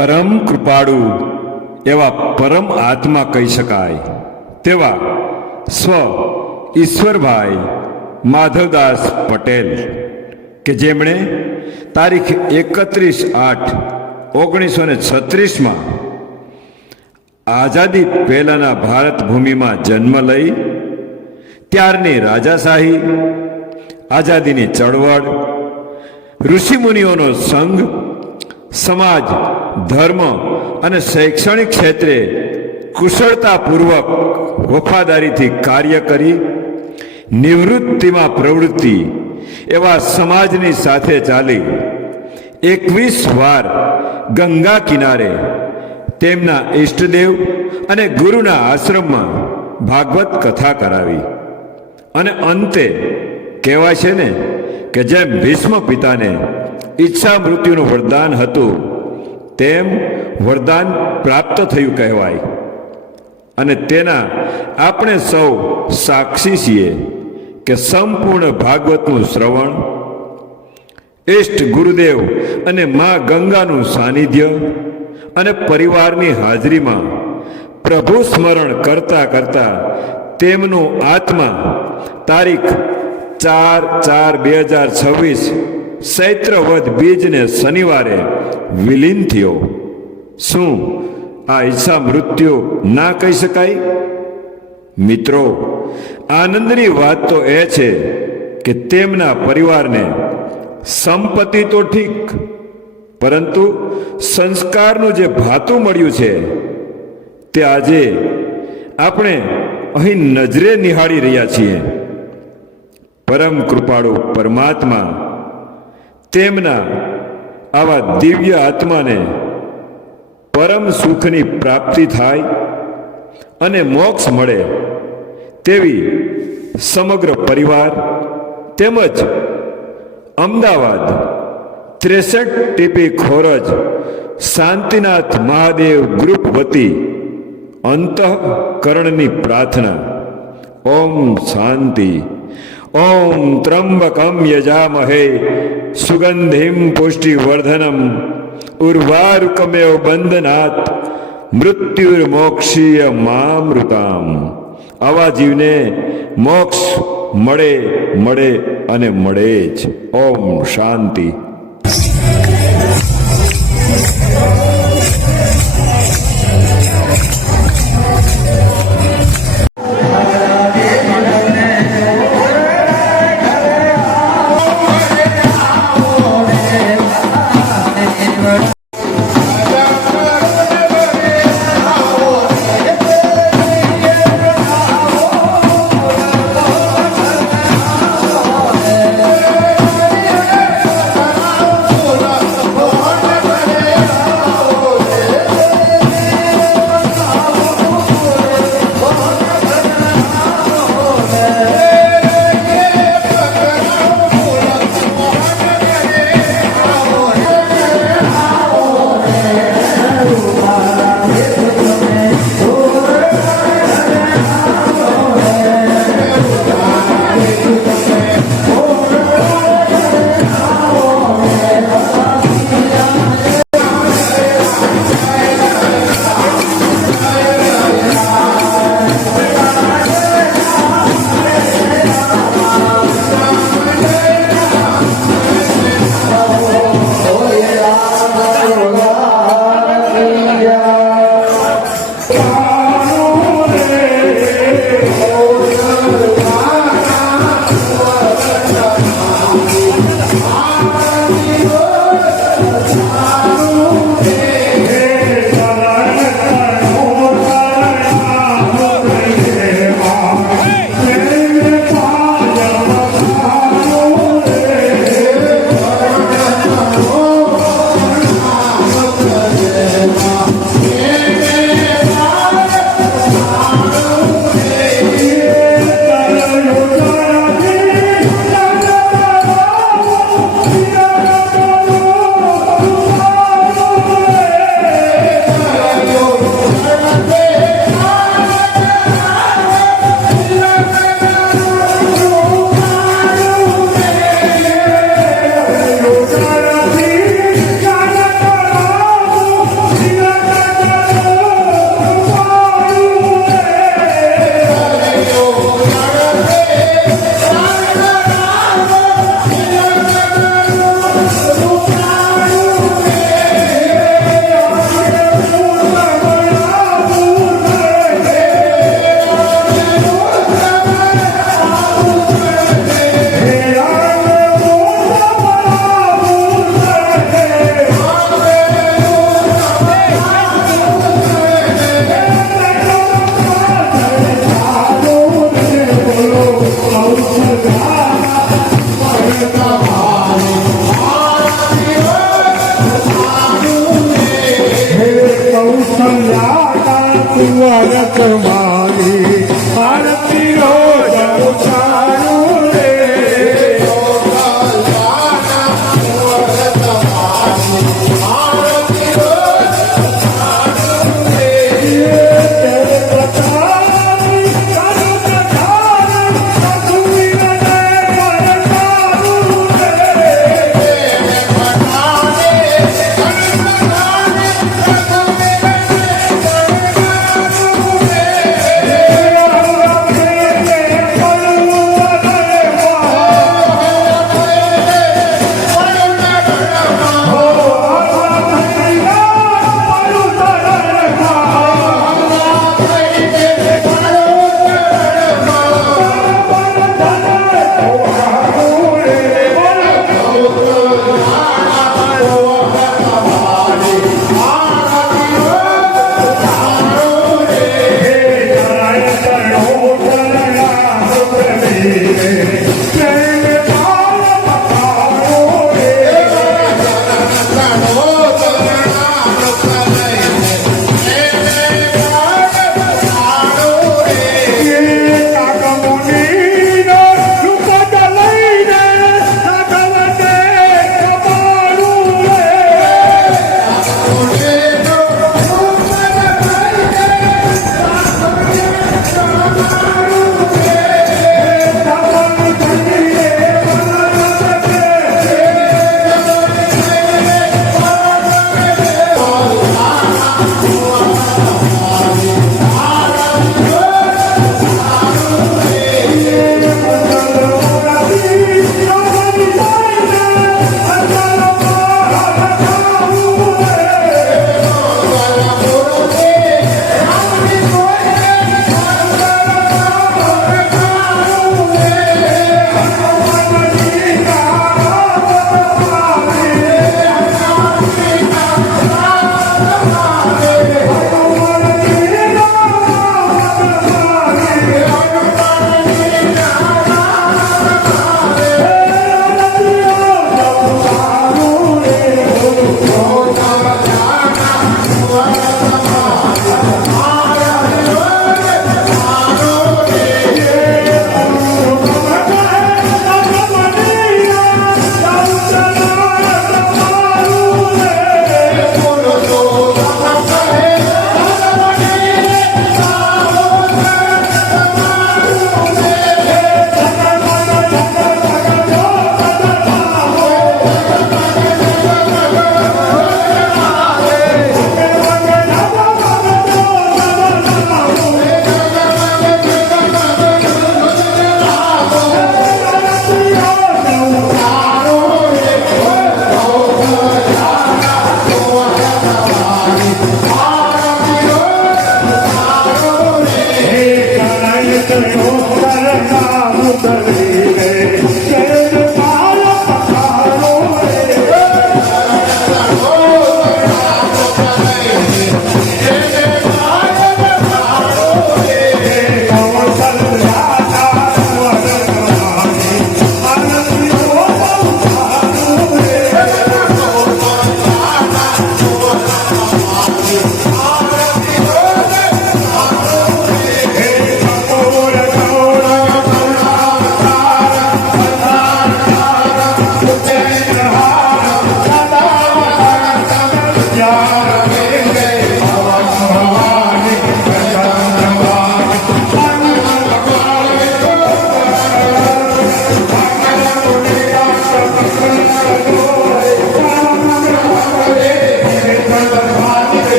પરમ કૃપાળુ એવા પરમ આત્મા કહી શકાય તેવા સ્વ ઈશ્વરભાઈ માધવદાસ પટેલ કે જેમણે તારીખ 31/8/1936માં આઝાદી પહેલાના ભારત ભૂમિમાં જન્મ લઈ ત્યારની રાજાશાહી, આઝાદીની ચળવળ, ઋષિમુનિઓનો સંઘ, સમાજ, ધર્મ અને શૈક્ષણિક ક્ષેત્રે કુશળતાપૂર્વક વફાદારીથી કાર્ય કરી નિવૃત્તિમાં પ્રવૃત્તિ એવા સમાજની સાથે ચાલી 21 વાર ગંગા કિનારે તેમના ઈષ્ટદેવ અને ગુરુના આશ્રમમાં ભાગવત કથા કરાવી અને અંતે કહેવાય છે ને કે જેમ ભીષ્મ પિતાને ઈચ્છા મૃત્યુનું વરદાન હતું તેમ વરદાન પ્રાપ્ત થયું કહેવાય. અને તેના આપણે સૌ સાક્ષી છીએ કે સંપૂર્ણ ભાગવતનું શ્રવણ, ઇષ્ટ ગુરુદેવ અને મા ગંગાનું સાનિધ્ય અને પરિવારની હાજરીમાં પ્રભુ સ્મરણ કરતા કરતા તેમનું આત્મા તારીખ 4/4/2026 ચૈત્રવદ બીજને શનિવારે વિલીન થયો. શું આ ઈચ્છા મૃત્યુ ના કહી શકાય? મિત્રો, આનંદની વાત તો એ છે કે તેમના પરિવારને સંપત્તિ તો ઠીક, પરંતુ સંસ્કારનું જે ભાતું મળ્યું છે તે આજે આપણે અહીં નજરે નિહાળી રહ્યા છીએ. પરમ કૃપાળુ પરમાત્મા તેમના આવા દિવ્ય આત્માને પરમ સુખની પ્રાપ્તિ થાય અને મોક્ષ મળે તેવી સમગ્ર પરિવાર તેમજ અમદાવાદ 63 ટીપી ખોરજ શાંતિનાથ મહાદેવ ગ્રુપ વતી અંતઃકરણની પ્રાર્થના. ઓમ શાંતિ. ઓમ ત્રંબકમ યજામહે સુગંધિમ પુષ્ટિવર્ધનમ ઉર્વારુકમેવ બંધનાત મૃત્યુર્મોક્ષીય મામૃતામ. આવા જીવને મોક્ષ મળે મળે અને મળે જ. ઓમ શાંતિ.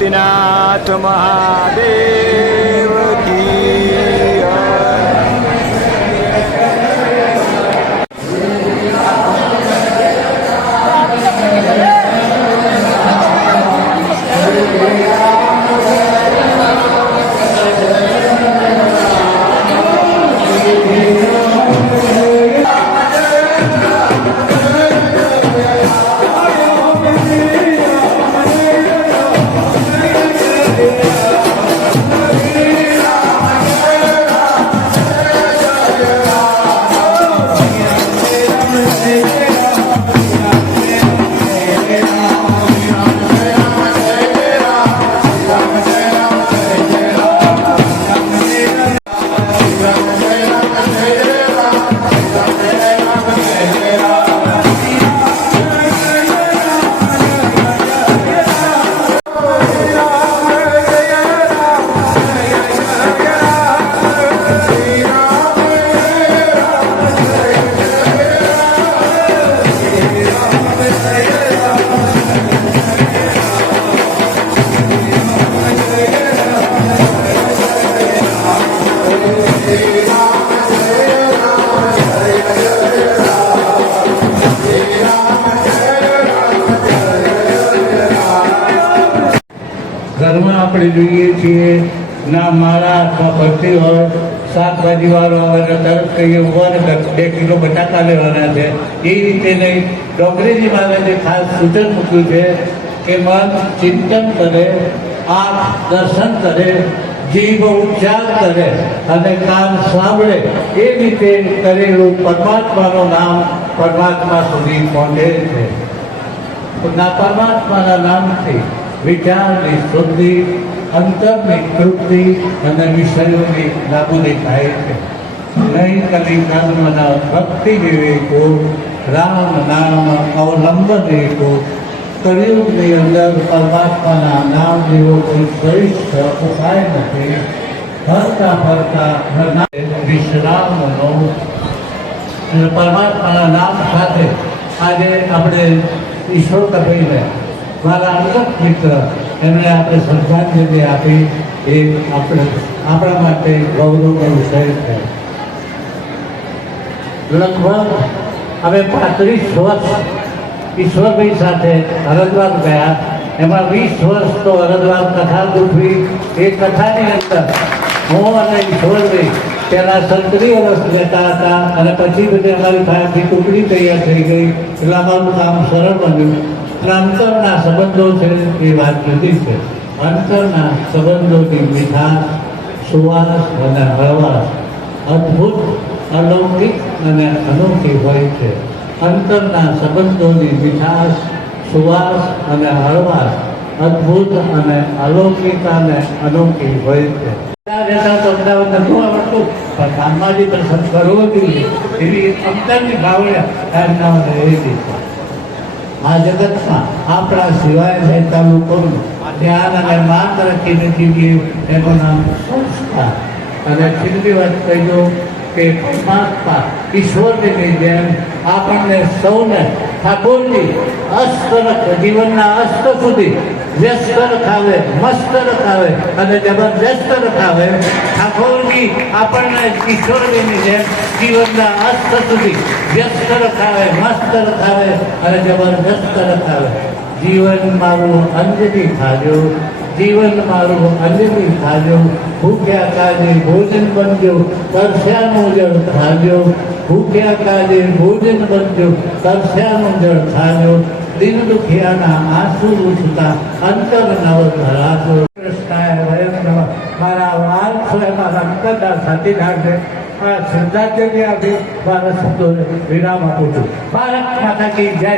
પશુપતિનાથ મહાદેવ કી જય. ઘરમાં આપણે જોઈએ છીએ ના માળા અથવા ભરતી હોય, શાકભાજી વાળો આવે તો તરત કહીએ ઉભા 2 કિલો બટાકા લેવાના છે. એ રીતે નહીં, ડોંગરીજી મહારાજે ખાસ સૂચન મૂક્યું છે કે મન ચિંતન કરે, આંખ દર્શન કરે, જીભ ઉચ્ચાર કરે અને કાન સાંભળે. એ રીતે કરેલું પરમાત્માનું નામ પરમાત્મા સુધી પહોંચે છે. પરમાત્માના નામથી વિચારની શુદ્ધિ, અંતરની તૃપ્તિ અને વિષયોની નાબૂદી થાય છે. નહીં કલી કર્મના ભક્તિ વિવેકો, રામ નામ અવલંબન કળિયુગની અંદર પરમાત્માના નામ જેવો કોઈ શ્રેષ્ઠ ઉપાય નથી. ફરતા ફરતા વિશ્રામનો પરમાત્માના નામ સાથે આજે આપણે ઈશ્વર કહીને મારા અંગત મિત્ર એમણે આપણે શ્રદ્ધાંજલિ આપી. એ આપણા માટે ગૌરવનો વિષય છે. લગભગ હવે 35 વર્ષ ઈશ્વરભાઈ સાથે હરિદ્વાર ગયા. એમાં 20 વર્ષ તો હરિદ્વાર કથા ગોઠવી. એ કથાની અંદર હું અને ઈશ્વરભાઈ પહેલાં સંતરી વર્ષ લેતા હતા અને પછી બધી અમારી પાસેથી ટુકડી તૈયાર થઈ ગઈ એટલે અમારું કામ સરળ બન્યું. અંતરના સંબંધો છે એ વાત જુદી છે. અંતરના સંબંધોની મીઠાશ, સુવાસ અને હળવાશ અદ્ભુત, અલૌકિક અને અનોખી હોય છે. અંતરના સંબંધોની મીઠાશ, સુવાસ અને હળવાશ અદ્ભુત અને અલૌકિક અને અનોખી હોય છે. અમદાવાદ નતું આવડતું પણ કામમાંથી પ્રસંગ કરવો જોઈએ એવી અંતરની ભાવના રહેલી છે. આ જગતમાં આપણા સિવાય રહેતા લોકોનું ધ્યાન અને માન રાખીને જીવીએ એનું નામ સંસ્કાર. અને છેલ્લી વાત કહી દઉં કે પરમાત્મા ઈશ્વરની જેમ આપણને સૌને ઠાકોરજી જીવનના અસ્ત સુધી વ્યસ્ત રખાવે, મસ્ત રખાવે અને જબરદસ્ત રખાવે. ઠાકોરજી આપણને ઈશ્વરની જેમ જીવનના અસ્ત સુધી વ્યસ્ત રખાવે, મસ્ત રખાવે અને જબરદસ્ત રખાવે. જીવન મારું અંજલિ ખાજો, જીવન મારું અંજલિ ખાજો. ભૂખ્યા કાજે ભોજન બનજો, તરસ્યાનું જળ ખાજો. ભૂખ્યા કાજે ભોજન બનજો, તરસ્યાનું જળ ખાજો. દિન દુખિયાના આંસુ લૂછતા અંતર નવ ધરાજો. કૃષ્ણાય વયમ નમઃ. મારા વાલ છો એમાં અંતરના સાથીદાર છે. આ શ્રદ્ધાંજલિ આપી મારા શબ્દોને વિરામ આપું છું. ભારત માતા કી જય.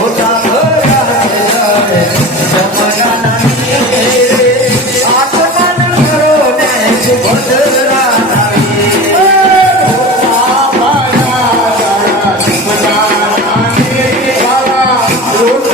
લોટા ભર્યા છે જળે જમનાના નીરે. આગમન કરો ને સુભદ્રાના વીરે. લોટા ભર્યા જળ જમનાના નીરે. લોટા